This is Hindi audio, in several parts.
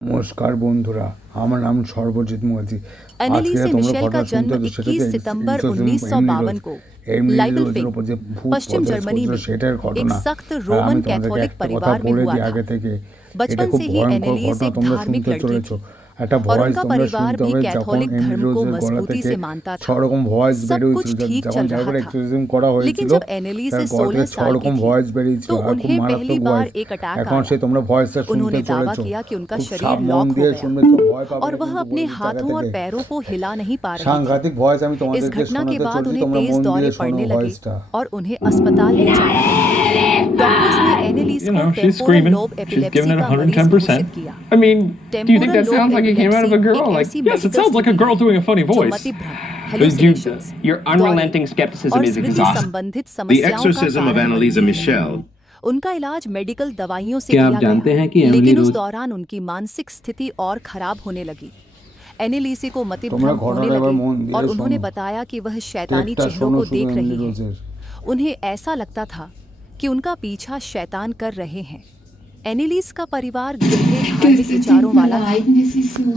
नमस्कार बंधुरा, আমার নাম সর্বজিৎ মুখার্জি। एनेलिसे मिशेल का जन्म 21 सितंबर 1952 को लाइबलफिंग, पश्चिम जर्मनी में एक सख्त रोमन कैथोलिक परिवार में हुआ था। बचपन से ही एनेलिस एक धार्मिक लड़की थी और उनका परिवार भी कैथोलिक धर्म को मजबूती से मानता था। सब कुछ ठीक चल रहा था, लेकिन जब एनेलिस 16 साल की थी तो उन्हें पहली बार एक अटैक आया। उन्होंने दावा किया कि उनका शरीर लॉक हो गया और वह अपने हाथों और पैरों को हिला नहीं पा रही थी। इस घटना के बाद उन्हें तेज दौरे पड़ने लगे और उन्हें अस्पताल ले जाया गया। डॉक्टर्स ने एनेलिस को टेम्पोरल लोब एपिलेप्सी का मरीज घोषित किया। I mean, do you think that sounds like it came out of a girl? Like, yes, it sounds like a girl doing a funny voice. Your unrelenting skepticism is exhausting. The exorcism of Annalisa Michel. उनका इलाज मेडिकल दवाइयों से किया गया, लेकिन उस दौरान उनकी मानसिक स्थिति और खराब होने लगी। एनेलिसी को मतिभ्रम होने लगे और उन्होंने बताया कि वह शैतानी चेहरों को देख रही है। उन्हें ऐसा लगता था कि उनका पीछा शैतान कर रहे हैं। एनेलिस का परिवार गहरे धार्मिक विचारों वाला था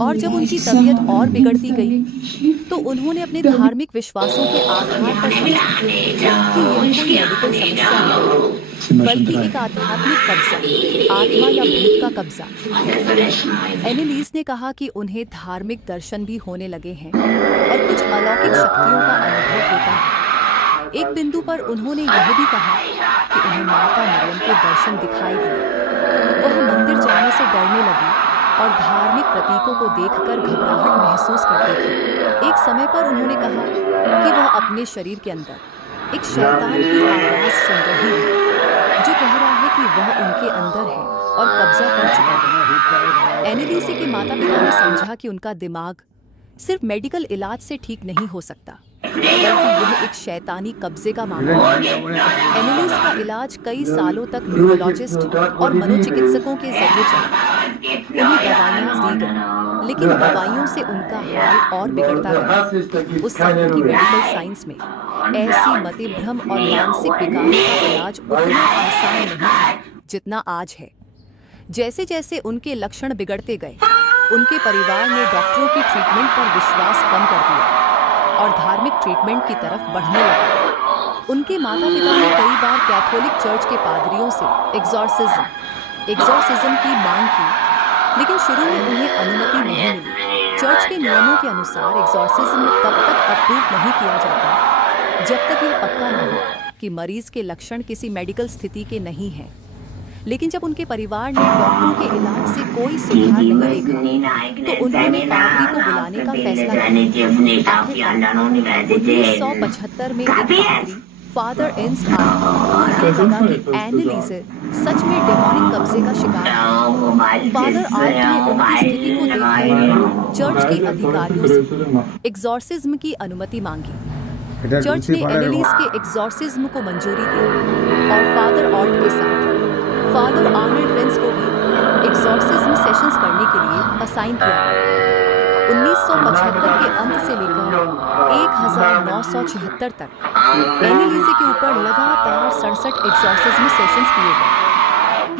और जब उनकी तबीयत और बिगड़ती गई तो उन्होंने अपने धार्मिक विश्वासों के आधार पर समझा कि यह कोई मेडिकल समस्या नहीं बल्कि एक आध्यात्मिक कब्जा, आत्मा या भूत का कब्जा। एनेलिस ने कहा कि उन्हें धार्मिक दर्शन भी होने लगे हैं और कुछ अलौकिक शक्तियों का अनुभव होता है। एक बिंदु पर उन्होंने यह भी कहा कि उन्हें माता मरियम के दर्शन दिखाई दिए। वह मंदिर जाने से डरने लगी और धार्मिक प्रतीकों को देखकर घबराहट महसूस करती थी। एक समय पर उन्होंने कहा कि वह अपने शरीर के अंदर एक शैतान की आवाज़ सुन रही है जो कह रहा है कि वह उनके अंदर है और कब्जा कर चुका है। एनेलिसी के माता पिता ने समझा कि उनका दिमाग सिर्फ मेडिकल इलाज से ठीक नहीं हो सकता, बल्कि यह एक शैतानी कब्जे का मामला है। एनेलिस का इलाज कई सालों तक न्यूरोलॉजिस्ट और मनोचिकित्सकों के जरिए चला। उन्हें दवाइयाँ दी गई, लेकिन दवाइयों से उनका हाल और बिगड़ता गया। उस समय की मेडिकल साइंस में ऐसी मतिभ्रम और मानसिक विकारों का इलाज उतना आसान नहीं था जितना आज है। जैसे जैसे उनके लक्षण बिगड़ते गए, उनके परिवार ने डॉक्टरों की ट्रीटमेंट पर विश्वास कम कर दिया और धार्मिक ट्रीटमेंट की तरफ बढ़ने लगे। उनके माता पिता ने कई बार कैथोलिक चर्च के पादरियों से एग्जॉर्सिज्म की मांग की, लेकिन शुरू में उन्हें अनुमति नहीं मिली। चर्च के नियमों के अनुसार एग्जॉर्सिज्म तब तक अप्रूव नहीं किया जाता जब तक यह पक्का न हो कि मरीज के लक्षण किसी मेडिकल स्थिति के नहीं हैं। लेकिन जब उनके परिवार ने डॉक्टरों के इलाज से कोई सुधार नहीं देखा तो उन्होंने पादरी को बुलाने का फैसला किया। 1975 में एक पादरी फादर एर्नस्ट आर्ट को लगा कि एनेलिस सच में डेमोनिक कब्जे का शिकार है। फादर आर्ट ने उनकी स्थिति को देखकर चर्च के अधिकारियों से एग्जॉर्सिज्म की अनुमति मांगी। चर्च ने एनेलिस के एग्जॉर्सिज्म को मंजूरी दी और फादर आर्ट के साथ फादर आर्नल्ड रेंस को भी एग्जॉर्सिज्म सेशंस करने के लिए असाइन किया गया। 1975 के अंत से लेकर 1976 तक एनेलिस के ऊपर लगातार 67 एग्जॉर्सिज्म सेशंस किए गए।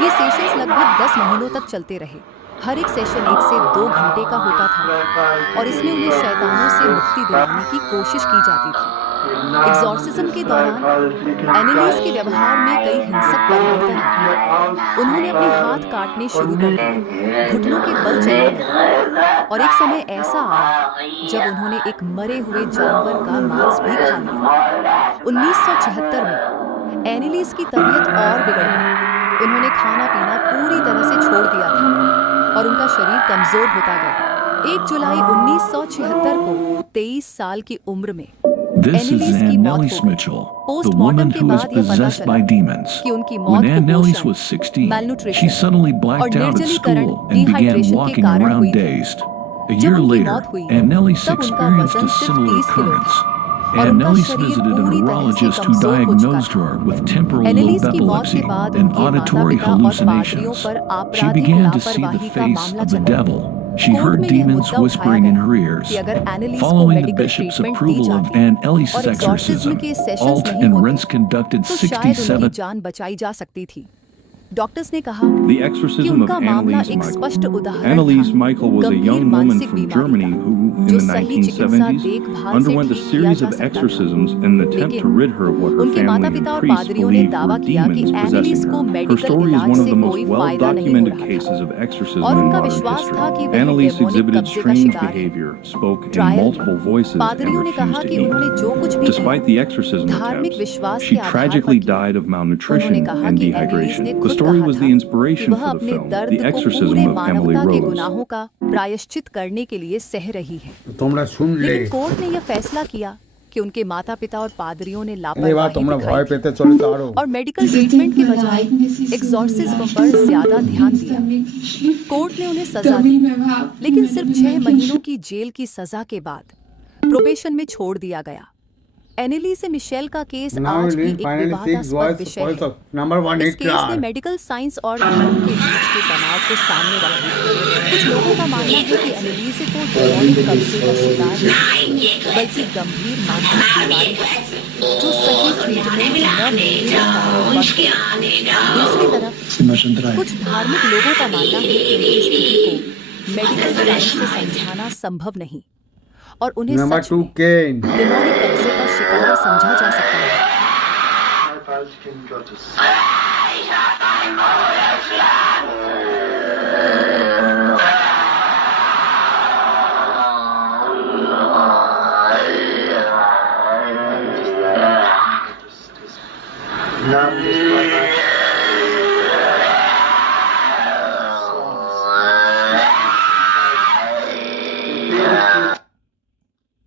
ये सेशंस लगभग 10 महीनों तक चलते रहे। हर एक सेशन 1 से 2 घंटे का होता था और इसमें उन्हें शैतानों से मुक्ति दिलाने की कोशिश की जाती थी। एग्जॉर्सिज्म के दौरान एनेलिस के व्यवहार में कई हिंसक परिवर्तन आए। उन्होंने अपने हाथ काटने शुरू कर दिए, घुटनों के बल चलने लगे और एक समय ऐसा आया जब उन्होंने एक मरे हुए जानवर का मांस भी खा लिया। 1976 में एनेलिस की तबीयत और बिगड़ गई। उन्होंने खाना पीना पूरी तरह से छोड़ दिया था और उनका शरीर कमजोर होता गया। 1 जुलाई 1976 को 23 साल की उम्र में This is एनिलीस की Ann मौत Nellis हो गई। Mitchell, the पोस्टमार्टम woman के who is बाद यह पता possessed चला by demons. कि उनकी When मौत Ann Nellis कुपोषण, was 16, she malnutrition suddenly और blacked out at निर्जलीकरण, school and began dehydration के walking कारण हुई around थी। dazed. A जब year उनकी later, मौत हुई Ann Nellis तब उनका experienced वजन a सिर्फ similar 30 किलो occurrence. था और Ann उनका Nellis शरीर visited a पूरी तरह से neurologist who कमजोर हो चुका diagnosed था। her with temporal एनिलीस lobe की मौत के epilepsy बाद and उनके auditory माता-पिता और पादरियों hallucinations. पर She आपराधिक began to see the लापरवाही का face मामला of the चला। devil. She कोर्ट heard में यह demons मुद्दा whispering उठाया in गया her ears. कि अगर एनिलीस को Following the medical bishop's treatment the approval of जाती Ann Ellis' और एक्सॉर्सिज्म exorcism, के सेशंस Alt नहीं and होते Rentz conducted तो शायद उनकी 67 जान बचाई जा सकती थी। डॉक्टर्स ने कहा The कि exorcism of उनका मामला Anneliese एक Michael. स्पष्ट उदाहरण Anneliese था Michael was a गंभीर young woman मानसिक from बीमारी Germany का, who, in जो the सही चिकित्सा 1970s, देखभाल से underwent a ठीक किया series जा of सकता था। exorcisms in an attempt to लेकिन rid her of what her उनके family माता-पिता and और priests पादरियों ने believed दावा were किया कि demons एनिलीस possessing को her. Her medical story is इलाज one of से the कोई most फायदा नहीं हो well-documented रहा cases था of exorcism और in उनका modern विश्वास था कि history. वह Anneliese डेमोनिक exhibited कब्जे का strange शिकार है। behavior, spoke in trial multiple में voices, and पादरियों ने कहा refused कि to उन्होंने eat. जो कुछ भी Despite the exorcism धार्मिक attempts, विश्वास she के आधार पर tragically किया। died of उन्होंने malnutrition कहा and कि एनिलीस dehydration. ने The खुद story कहा was था the कि inspiration वह for the अपने film, दर्द The को Exorcism पूरे of Emily मानवता के Rose. गुनाहों का प्रायश्चित करने के लिए सह रही है। তোমরা শুনলে लेकिन कोर्ट ने यह फैसला किया कि उनके माता-पिता और पादरियों ने এবার लापरवाही তোমरा ভয় दिखाई পেতে চলে তো আরো और मेडिकल ट्रीटमेंट के बजाय एक्सॉर्सिज्म पर ज्यादा ध्यान दिया। कोर्ट ने उन्हें सजा दी, लेकिन सिर्फ 6 महीनों की जेल की सजा के बाद प्रोबेशन में छोड़ दिया गया। एनिलीसे मिशेल का केस Now आज you भी need एक finally six विवादास्पद voice विषय voice है। of number one इस केस ने Hitler. मेडिकल साइंस और धर्म के बीच के तनाव को सामने रखा। कुछ लोगों का मानना है कि एनिलीसे को डेमोनिक कब्जे का शिकार नहीं, बल्कि गंभीर मानसिक बीमारी थी, जो सही ट्रीटमेंट न मिलने के कारण बढ़ गई। दूसरी तरफ कुछ धार्मिक लोगों का मानना है कि उनकी स्थिति को मेडिकल साइंस से समझाना संभव नहीं और उन्हें Number सच two में Kane. डेमोनिक कब्जे का शिकार समझा जा सकता है।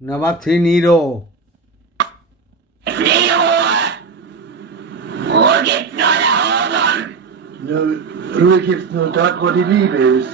Number three Nero. Nu, Ruhe gibt's nur dort, wo die Liebe ist.